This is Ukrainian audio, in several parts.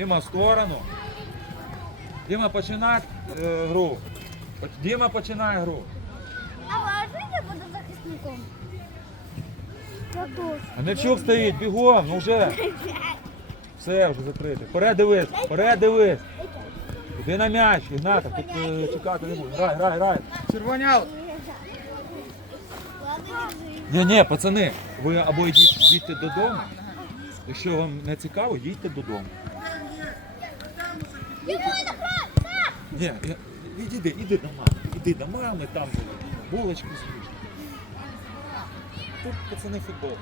Діма в сторону. Діма починай е, гру. Діма починає гру. А можна я буду захисником? А Мельчук стоїть, бігом, ну вже. Все, вже закрите. Вперед дивись, вперед дивись. Іди на м'яч, Ігната, тут е, чекати не буде. Грай, грай, грай. Червонял. Ні, ні, пацани, ви або йдіть, їдьте додому. Якщо вам не цікаво, їдьте додому. Йому на край, так! Ні, я- іди, іди до мами, іди до мами, там булочки з'їж. Тут пацани футбол.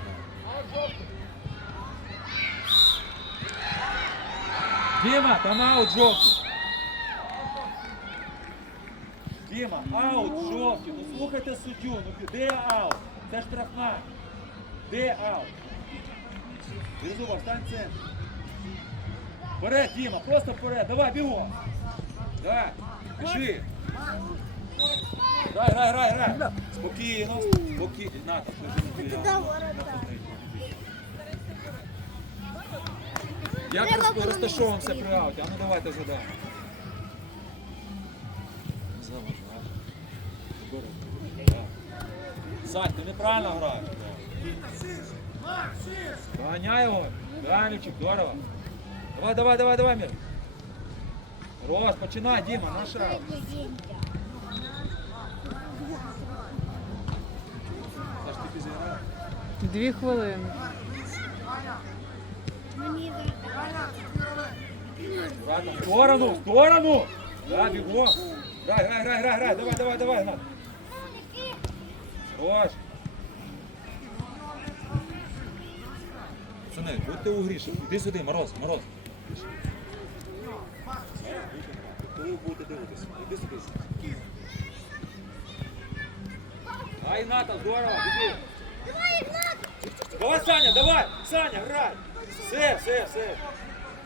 Діма, там аут жовтий. Діма, аут жовтий. Ну слухайте суддю, ну де аут? Це штрафна. Де аут? Березова, встань в центр. Вперед, Діма, просто вперед. Давай, бігом. Давай, біжи. Грай, грай, грай, грай. Спокійно, спокійно. Ната, Туди. Як розташовуємося при ауті? А ну давайте задаємо. Здорово. Так. Сань, ти неправильно граєш. Доганяй його. Да, Мільчик, здорово. Давай, давай, давай, давай, Мір. Рос, починай, Діма, на шаг. Саш, ти підіграв? Дві хвилини. Ладно, в сторону, в сторону! Да, бегом! Грай, грай, грай, грай, грай, давай, давай, давай, Гнат. Хорош! Пацани, будьте у грі, щоб- іди сюди, Мороз, Мороз. Хто будете дивитися? Іди сюди. Ай, Ната, здорово, біги. Давай, Саня, давай! Саня, грай! Все, все, все.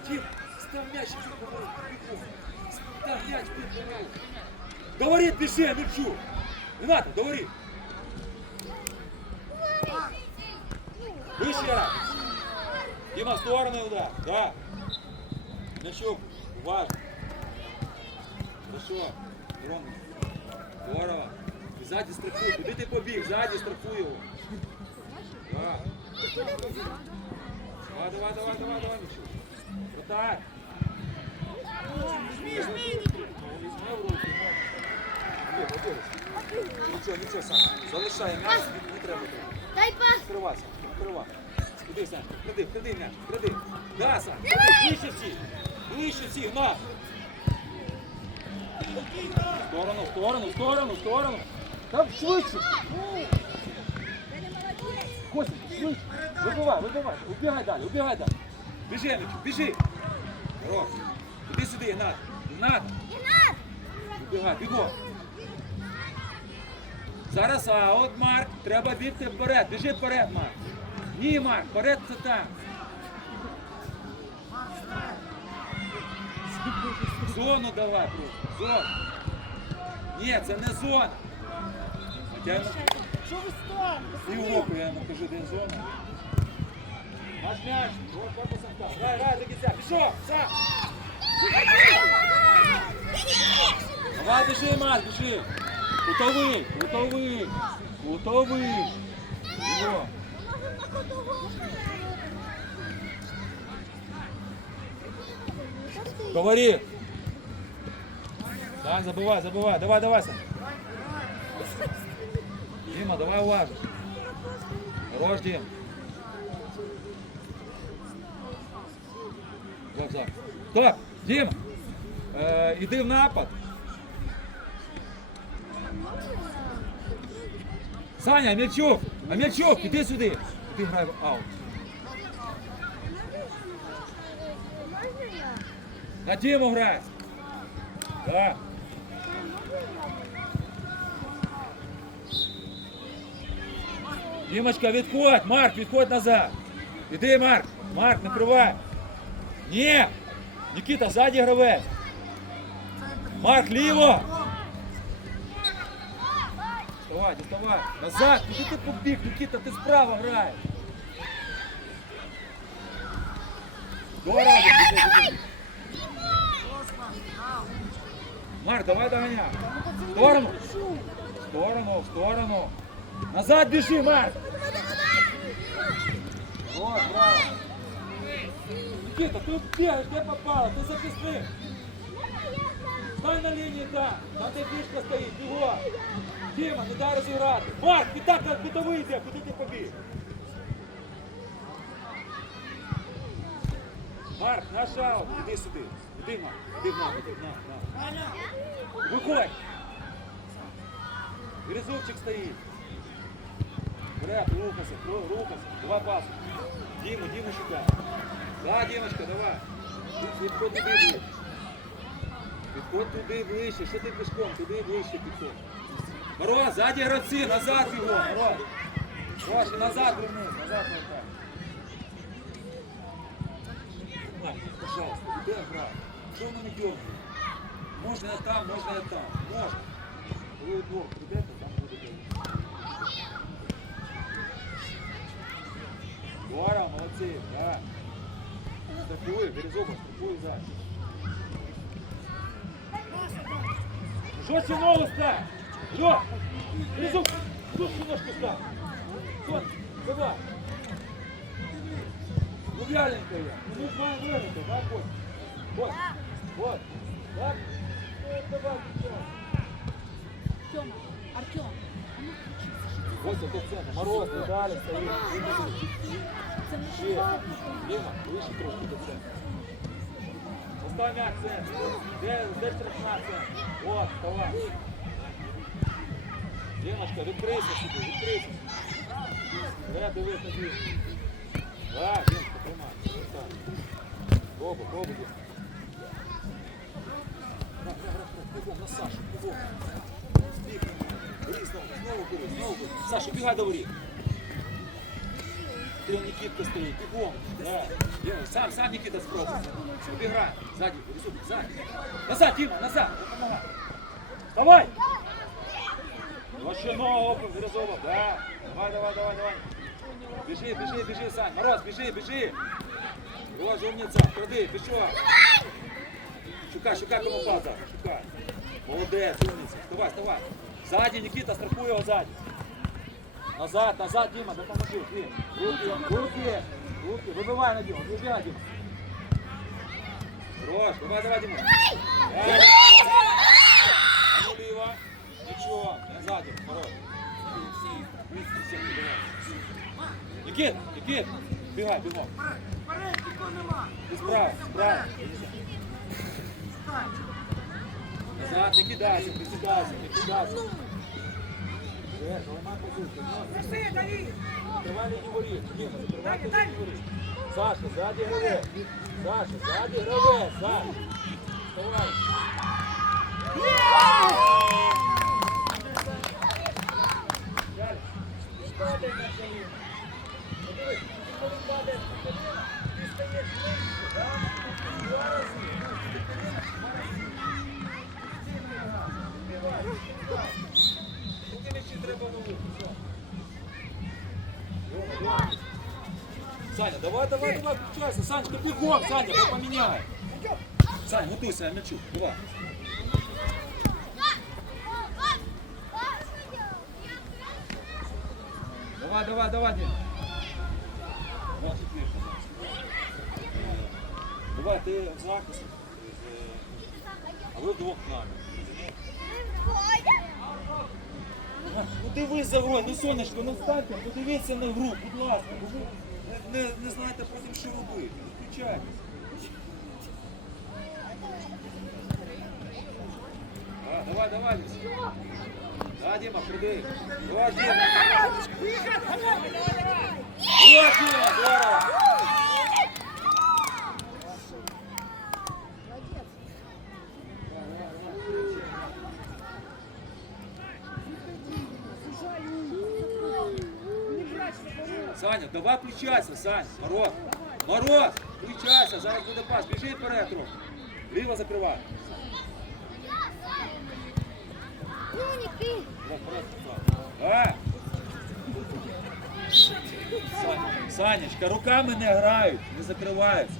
Тихо, став м'яч, говори, бігом. Став м'яч, бігом. Говорит, пиши, Мельчук. Рената, говори. Выше. Дима, в удар. Да. Мельчук, важно. Хорошо. Ровно. Здорово. І ззаді страхуй. Куди ти побіг? Ззаді страхуй його. Да. Давай, давай, давай, давай, давай, Мельчук. Вратарь. Візьми в руки. Ні, Владимир. Нічого, нічого, сам. Залишай м'яч, не треба. Дай пас. Накривайся, накривай. Куди, Сань? Кради, кради м'яч, кради. Да, Сань, кради, всі. Ближче всі, гнав. В сторону, в сторону, в сторону, в сторону. Там швидше. Костя, швидше. Вибивай, вибивай. Убігай далі, убігай далі. Біжи, Мячу, біжи. Хорош. Іди сюди, Ігнат. Ігнат. Убігай, бігом. Зараз аут, Марк. Треба бігти вперед. Біжи вперед, Марк. Ні, Марк, вперед це там. Зону давай просто. Зону. Ні, це не зона. От Я йому Що ви стали? півроку я йому кажу, де зона. Наш м'яч. От корпусом там. Грай, грай до кінця. Пішов, сам. Давай біжи, Марк, біжи. Кутовий, кутовий, кутовий. Його. Говори. Сань, забывай, забывай. Давай, давай, Сань. Дима, давай уважишь. Хорош, Дим. Вовзак. Стоп, Дім, е, іди в напад. Саня, Мельчук, а Мельчук, іди сюди. Іди грай в аут. На Діму грай. Да. Дімочка, відходь, Марк, відходь назад. Іди, Марк. Марк, не кривай. Ні. Нікіта, ззаді гравець. Марк, ліво. Давай, доставай. Назад. Куди ти побіг, Нікіта, ти справа граєш. Дорого, біжи, біжи. Марк, давай доганяй. В сторону. В сторону, в сторону. Назад біжи, Марк. Вот, браво. Никита, ты бегаешь, где попало, ты записный. Стань на лінії, так. Там де фішка стоїть, його. Діма, не дай розіграти. Марк, і так як битовий йде, куди ти побіг? Марк, наш аут. Іди сюди. Іди, Марк. Іди в напад, іди в напад. на. Виходь. Гризовчик стоїть. Вперед, рухайся, ру- рухайся. Два пасу. Діму, Діму шукай. Да, Дімочка, давай. Від- Відходь туди ближче. Підходь туди вище. Що ти пішком? Туди вище підходь. Мороз, ззаді гравці, назад його. Мороз. Трошки назад вернись, назад вертай. Марк, пожалуйста, іди грай. Що воно не дьогне? Можна я там, можна я там. Можна. Коли удвох прийдете, Здорово, молодці, так. Страхуй, Березуба, страхуй ззаді. Що ці ногу став? Льо! Березук, тут цю ножку став. Сон, давай. Ну вяленько я. Ну ми ж маємо виграти, так, вот. Вот, вот. Так? Ну, давай, нічого. Тёма, Артем, а ну включи, Ось тут центр. Мороз, не далі стоїть. Ще. Діма, вище трошки до центру. Постав м'як центр. Де, де штрафна центр? От, давай. Дімочка, відкрийся сюди, відкрийся. Не, дивись на дві. Так, Дімочка, тримай. Так. Бобу, бобу, Дім. Гра, гра, гра, гра. Бігом на Сашу, бігом. Бери знову, знову бери, знову бери. Саша, бігай до воріт. Ти Нікітка стоїть, бігом. Да. Сам, сам Нікіта спробуй. Обіграй. Ззаді, Борисук, ззаді. Назад, Діма, назад. Допомагай. Давай. Ну ще ногу Березова, да. Давай, давай, давай, давай. Біжи, біжи, біжи, Сань. Мороз, біжи, біжи. Боже, умниця, ходи, пішов. Шукай, шукай кому база. Шукай. Молодець, умниця. Вставай, вставай. Ззаді, Нікіта, страхуй його ззаді. Назад, назад, Дима, допоможи. Дим. Руки, руки, руки. Вибивай на Диму, вибивай, Дима. Хорош, давай, давай, Дима. Давай. А ну, ліво. Нічого, не ззаді, хорош. Нікіт, Нікіт, бігай, бігом. Ти справа, справа. Назад, не кидайся, не кидайся, не кидайся. Е, ламай позицію. Закривай лінію воріт. Діма, закривай лінію воріт. Саша, ззаді гравець. Саша, ззаді гравець. Саша. Вставай. Подивись, коли падаєш на коліна, ти стаєш нижче, так? Треба Рома. Саня, давай, давай, давай, включайся. Санечка, бегом, Саня, поменяй. Саня, готуйся, мячу. Давай. Давай, давай, давай. Е, Давай, ти в захист. Е, А ви вдвох нами. Ну дивись за грою, ну сонечко, ну встаньте, подивіться на гру, будь ласка, бо ви не, не, не знаєте потім, що робити. Ну, Включайтесь. А, давай, давай. Да, Діма, приди. Давай, Діма. Давай, Діма, здорово. Саня, давай включайся, Саня. Мороз. Мороз, включайся, зараз буде пас. Біжи вперед трохи. Ліво закривай. А! Саня, Санечка, руками не грають, не закриваються.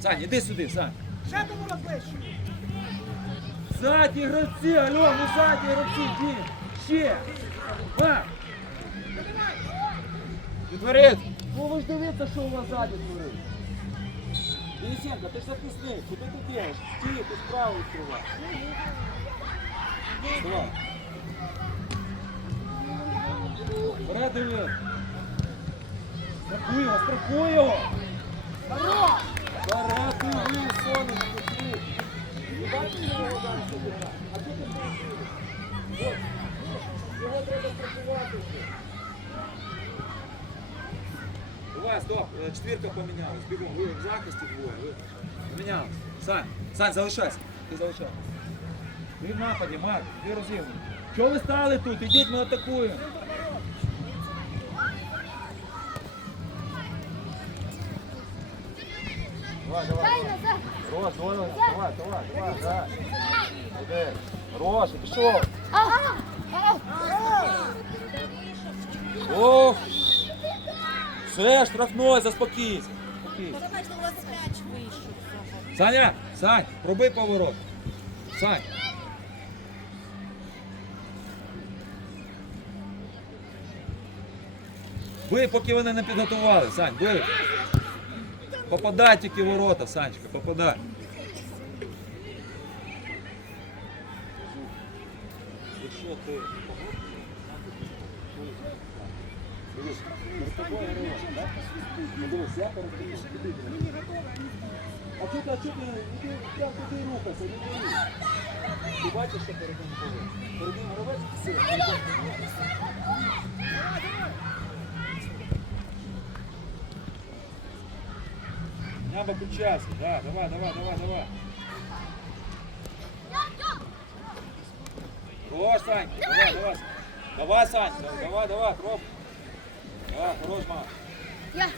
Саня, іди сюди, Сань. Ще тому розлещу. ззаді гравці, алло, ну ззаді гравці, Дім. Ще. Марк. Відворіт. Ну ви ж дивіться, що у вас ззаді творить. Денисенко, ти ж захисник, куди ти бігаєш? Стій, ти справа відкривай. Давай. Вперед, Давид. Страхуй його, страхуй його. Вперед, Давид, сонечко, ти. Не бачиш, що його далі сюди? А чого ти? Ось, Його треба страхувати ще. Давай, стоп, е, четвірка помінялась. Бігом, ви в захисті двоє. Ви помінялись. Сань, Сань, залишайся. Ти залишайся. Ви в нападі, Марк, ви розігруєте. Чого ви стали тут? Ідіть, ми атакуємо. Давай, давай, давай. Рос, давай, давай, давай, давай, давай. Один. Роша, пішов. Ох. Все, штрафной, заспокійся. Заспокійся. Давай, у вас м'яч вийшов. Саня, Сань, пробий поворот. Сань. Бий, поки вони не підготували, Сань, бий. Попадай тільки в ворота, Санечка, попадай. Якщо ти Ну, Дивись, я перед тобою куди ти? А ти, а ти, іди прям туди рухайся, не дивись. Ти бачиш, що перед ним гравець? Перед ним гравець, все. Няма включайся, да, давай, давай, давай, давай. Хорош, Сань, давай, давай. Давай, Сань, давай, давай, Кроп. Давай, хорош, мама. Я.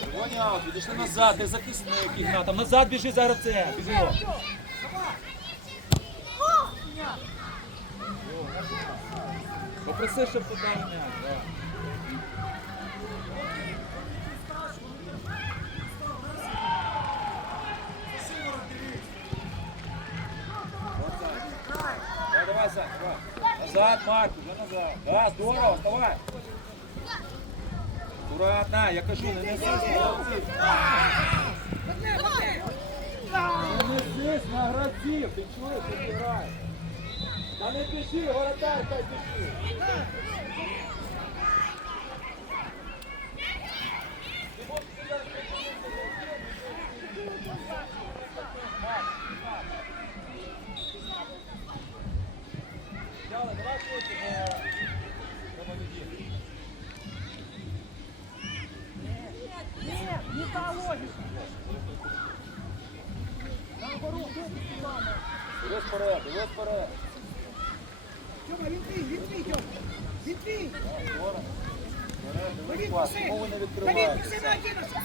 Червоні аут, відійшли назад, ти захисник їх там. Назад біжи за гравцем. Біжи. Попроси, щоб туди м'яч. Назад, Марк, уже назад. Да, здорово, вставай. Аккуратно, я кажу, не неси. Не несись на гравців, ти чуєш, ти граєш. Та не біжи, воротар, біжи. Ти можеш зараз Яла, давай швидше, бо треба відійти. Дивись вперед, дивись вперед. Тьома, він твій, він твій, Тьома. Він твій. Вперед, дивись Давід, пас, проси. кого не Давід, відкривається. проси на Одіночка.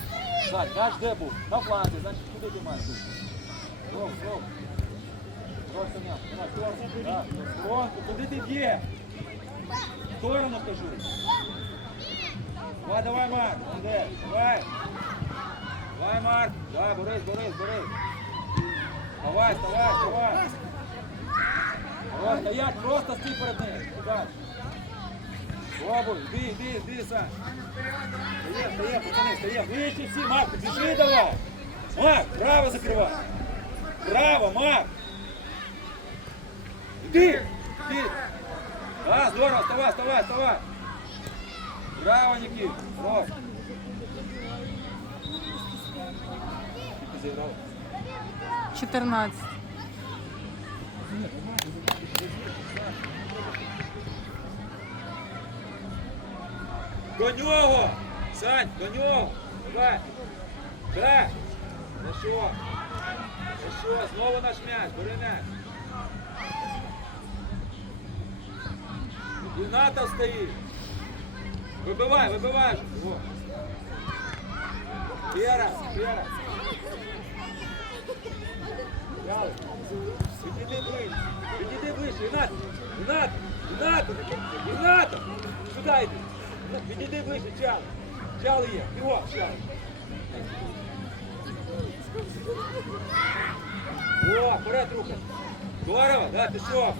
Де був? На фланзі, значить куди ти маєш м'яч, давай, стоп. Так, Сторонку, куди ти б'є? В Сторону кажу. Давай, давай, Марк, молодець, давай. Давай, Марк. Давай, борись, борись, борись. Давай, вставай. Давай, стоять, просто стій перед ним. Куди? Пробуй, іди, іди, іди, Сань. Всі, Марк, біжи давай. Марк, право закривай. Право, Марк. Іди, іди. А, здорово, вставай, вставай, вставай. Браво, Никит. Браво. Скільки зіграв? 14. До нього! Сань, до нього! Давай! Да! Ну що? Ну що? Знову наш м'яч, бери м'яч! Юната стоїть! Вибивай, вибивай! ще раз! Підійди ближче, підійди ближче, Ігнат! Ігнат! Ігнат! Ігнат! Сюди йди! Підійди ближче, чал! Чал є! Бігом, чал! О, вперед рука. Здорово, да, пішов.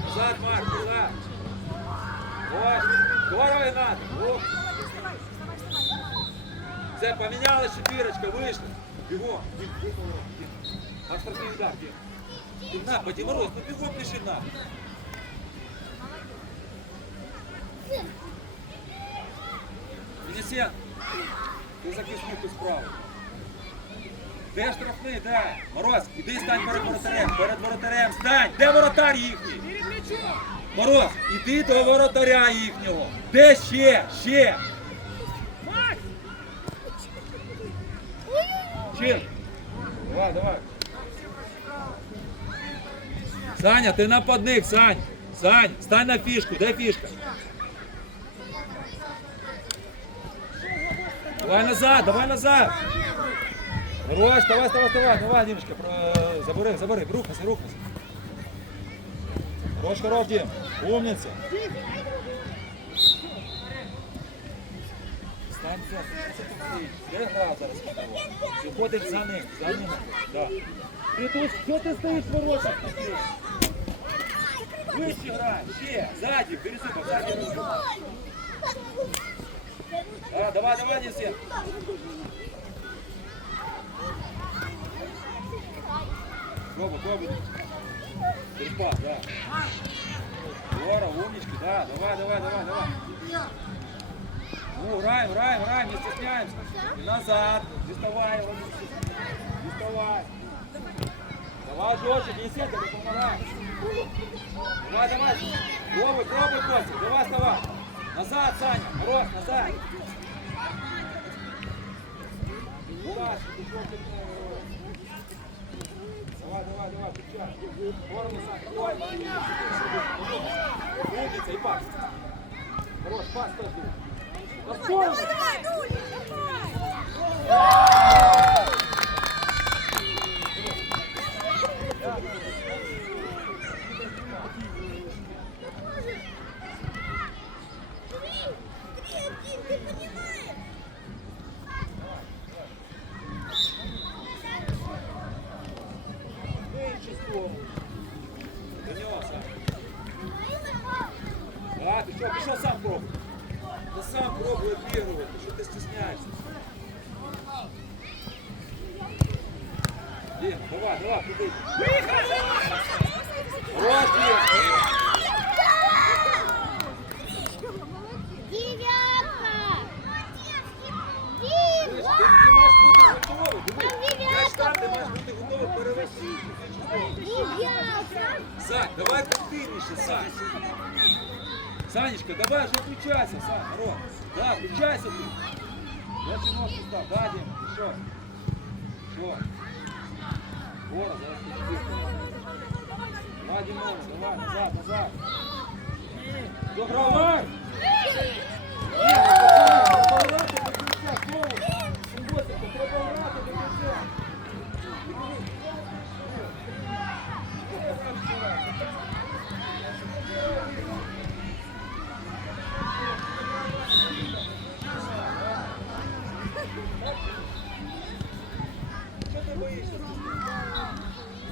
Назад, Марк, назад. Ось, здорово, Ігнат. О. Все, помінялась четвірочка, вийшли. Бігом. А штрафний удар. Дім, на, Паті Мороз, ну бігом піши на. Венесен, ти захисник тут справа. Де штрафний, де? Мороз, іди стань перед воротарем, перед воротарем, стань! Де воротар їхній? Мороз, іди до воротаря їхнього. Де ще? Ще? Чим? Давай, давай. Саня, ти нападник, Сань. Сань, стань на фішку. Де фішка? Давай назад, давай назад. Хорош, давай, давай, давай, давай, Дімочка, про- забери, забери, рухайся, рухайся. Хорош, хорош, Дім. Умниця. Стань? Де гра зараз? Виходиш за ним, за ним. Да. Ти тут, що ти стоїш в воротах? Вище грай, ще, ззаді, пересипа, ззаді пересипа. А, давай, давай, неси. Роба, пробуй. Перепад, да. Здорово, умнички, да. Давай, давай, давай, давай. Ну, граем, граем, граем, не стесняемся. И назад. Доставай его. Доставай. Давай, жестче, неси, тебе помогай. Давай, давай. Пробуй, пробуй, Костя. Давай, вставай. Назад, Саня. Мороз, назад. Давай, давай, давай, сейчас. Форму, сам. Умница, и пас. Хорош, пас тоже. Давай, До нього, Саня. А, ти що, пішов сам пробуй. Та сам пробуй обігрувати, що ти стісняєшся. Дім, давай, давай, куди? Хорош, Дім. Ти, ти маєш бути готовий, диви. М'яч там, ти маєш бути готовий перевести. Сань, давай активніше, Сань. Санечка, давай же включайся, Сань, народ. Да, включайся ты. Я ці ножки став, да, Дим, еще. Еще. Гора, зараз сюди. Давай, Димон, давай, назад, назад. Догравай! Ні, треба грати до кінця, знову. Симботика, треба грати до кінця. Що ти боїшся?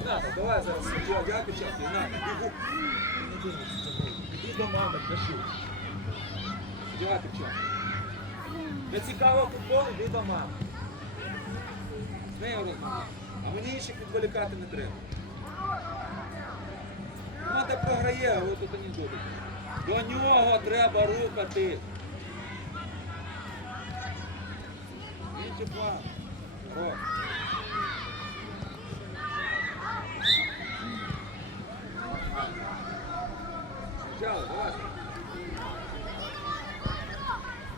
Ната, давай зараз я, печатаю. Ната, бігу. Іди до мами, кажу. Не цікаво футбол, іди до. А мені інших відволікати не треба. Мата програє, ви тут анекдоти. До нього треба рухати. План. О. Сначала, давай.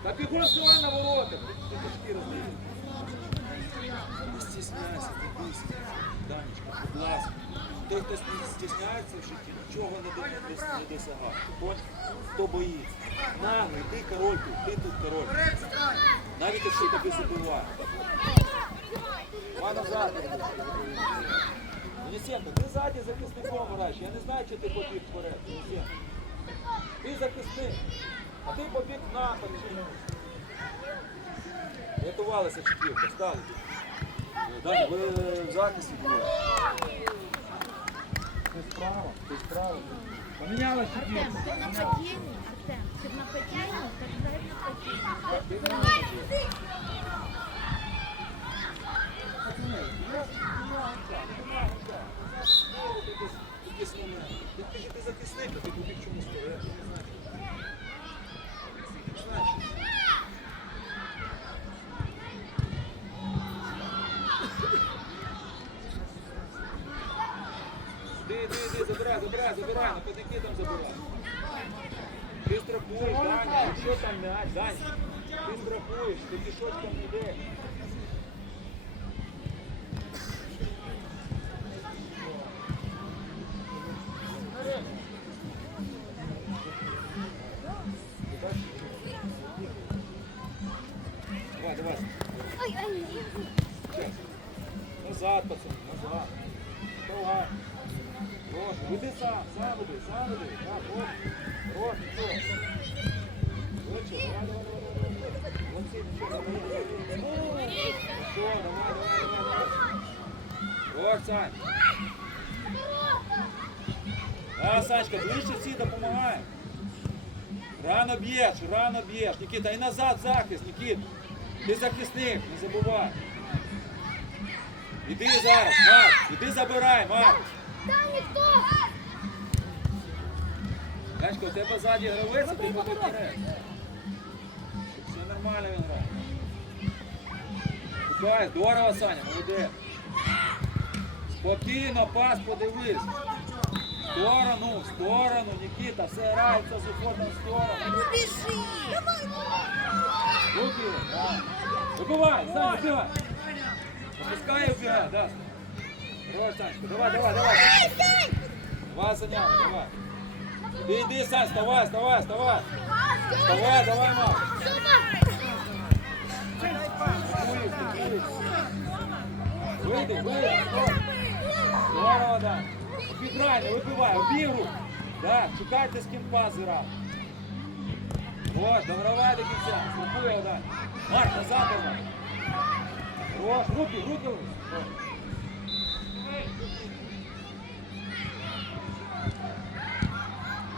Да бегом вставай на ворота. Ты кишки разбили. Не стесняйся, ты быстро. Данечка, ласка. Той, хто стесняється в житті, нічого не, до- не, не досягав. Хто боїться? Наглий, ти король тут, ти тут король. Навіть якщо тобі забиває. Два назад. Денисенко, ти ззаді захисником граєш. Я не знаю, чи ти побіг вперед. Ти захисник, а ти побіг напад. Рятувалися четвірка, стали. Даня, ви в захисті були. Ти справа, ти справа. Помінялась Артем, чуть ты в нападении? Артем, ты на нападении? так в нападении. Ти ж ти захисник, а ти туди в чому стоїш? Іди, іди, іди, забирай, забирай, забирай, на там забирай. Ти страхуєш, Даня, якщо там м'яч, Даня, ти страхуєш, ти пішочком йдеш. Сань. Да, Санечка, ближче всі допомагай. Рано б'єш, рано б'єш. Нікіта, і назад захист, Нікіт. Ти захисник, не забувай. Іди зараз, Марк, іди забирай, Марк. Янечко, у тебе ззаді гравець, ти поки вперед. Все нормально він грає. Здорово, Саня, молодець. Спокійно, пас, подивись. В сторону, в сторону, Нікіта, все грається з уходом в сторону. Бежи! Руки, да. Вибивай, Саня, вибивай. Запускай і вбігай, да. Давай, Санечка, давай, давай, давай. Два заняли, давай. Иди, иди, Сань, вставай, вставай, вставай. Вставай, давай, мам. Вийди, вийди. Здорово, да. Не вибивай, обігруй. Да, шукайте з ким пас грати. Ось, догравай до кінця. Слухує, да. Марк, назад давай. Хорош, руки, руки. О.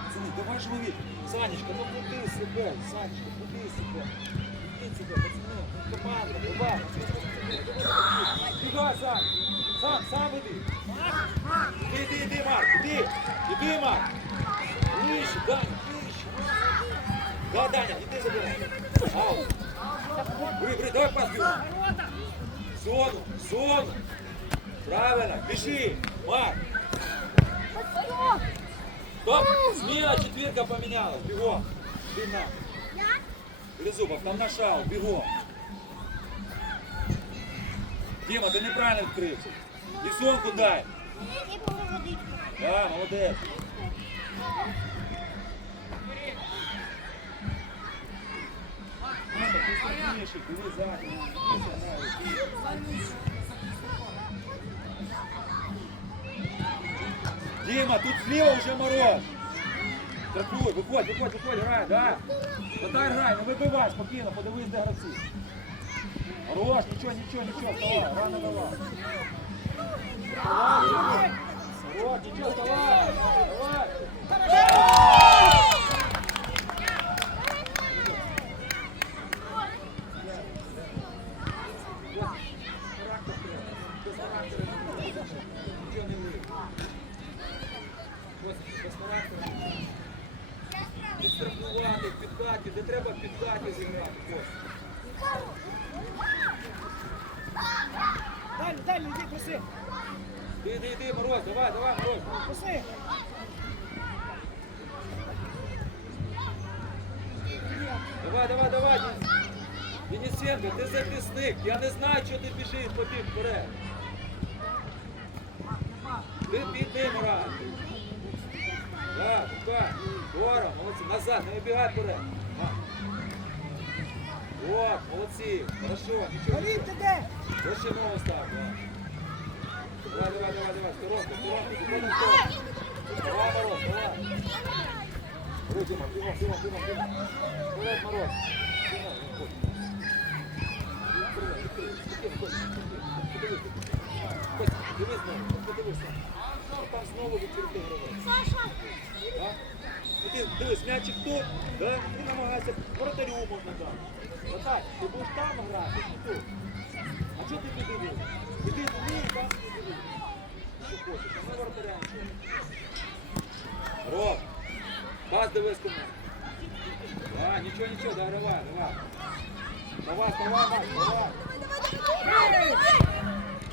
Пацаны, давай же лови. Санечка, ну крути себе, Санечка, крути себе. Крути себе, пацаны, ну команда, давай. Бігай, Сань. Сам, сам іди. Іди, іди, іди, Марк, іди. Іди, Марк. Ближче, Даня, ближче. Да, Даня, іди забирай. Аут. Бри, бри, давай пас бігу. Зону, зону. Правильно, біжи, Марк. Стоп, смена, четверка поменялась, бегом. Бегом. Березубов, там на шау, бегом. Дима, ти неправильно відкрився. І зонку дай. Да, молодець. Дима, тут слева уже мороз. Страхуй, виходь, виходь, виходь, грай, да. Потай грай, не вибивай, спокійно, подивись, де гравці. Хорош, нічого, нічого, нічого, вставай, рано давай. Підкаті, де треба підкаті зіграти. Ось. Далі, далі, йди, проси. Іди, іди, іди, Мороз, давай, давай, Мороз. Проси. Давай, давай, давай, Денис. Денисенко, ти захисник. Я не знаю, що ти біжиш, побіг вперед. Ти. Так, так. Здорово, молодці. Назад, не вибігай вперед. На. От, молодці. Хорошо, нічого. Ще ногу став, да. Давай, давай, давай, давай, сторонку, сторонку, в. Давай, Мороз, давай. Бери, Дима, Дима, Дима, Дима, Дима. Вперед, Мороз. Дима, не входь. Дивись знову, подивися. Там знову відкрити гравець. Ти дивись, м'ячик тут, да? ти намагаєшся, воротарю можна дати. Отак, ти будеш там грати, чи тут. А чого ти туди дивишся? Іди туди, там не дивись. Що хочеш, а ми воротаря. Роб, пас дивись кому. Давай, нічого, нічого, давай, давай, давай. Давай, давай, давай. Там не вдома пропускає, давай.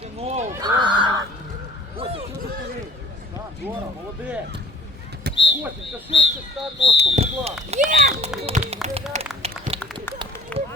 просто. Костя, що стоїш? Так, здорово, молодець. Костя, та все ножку, будь ласка.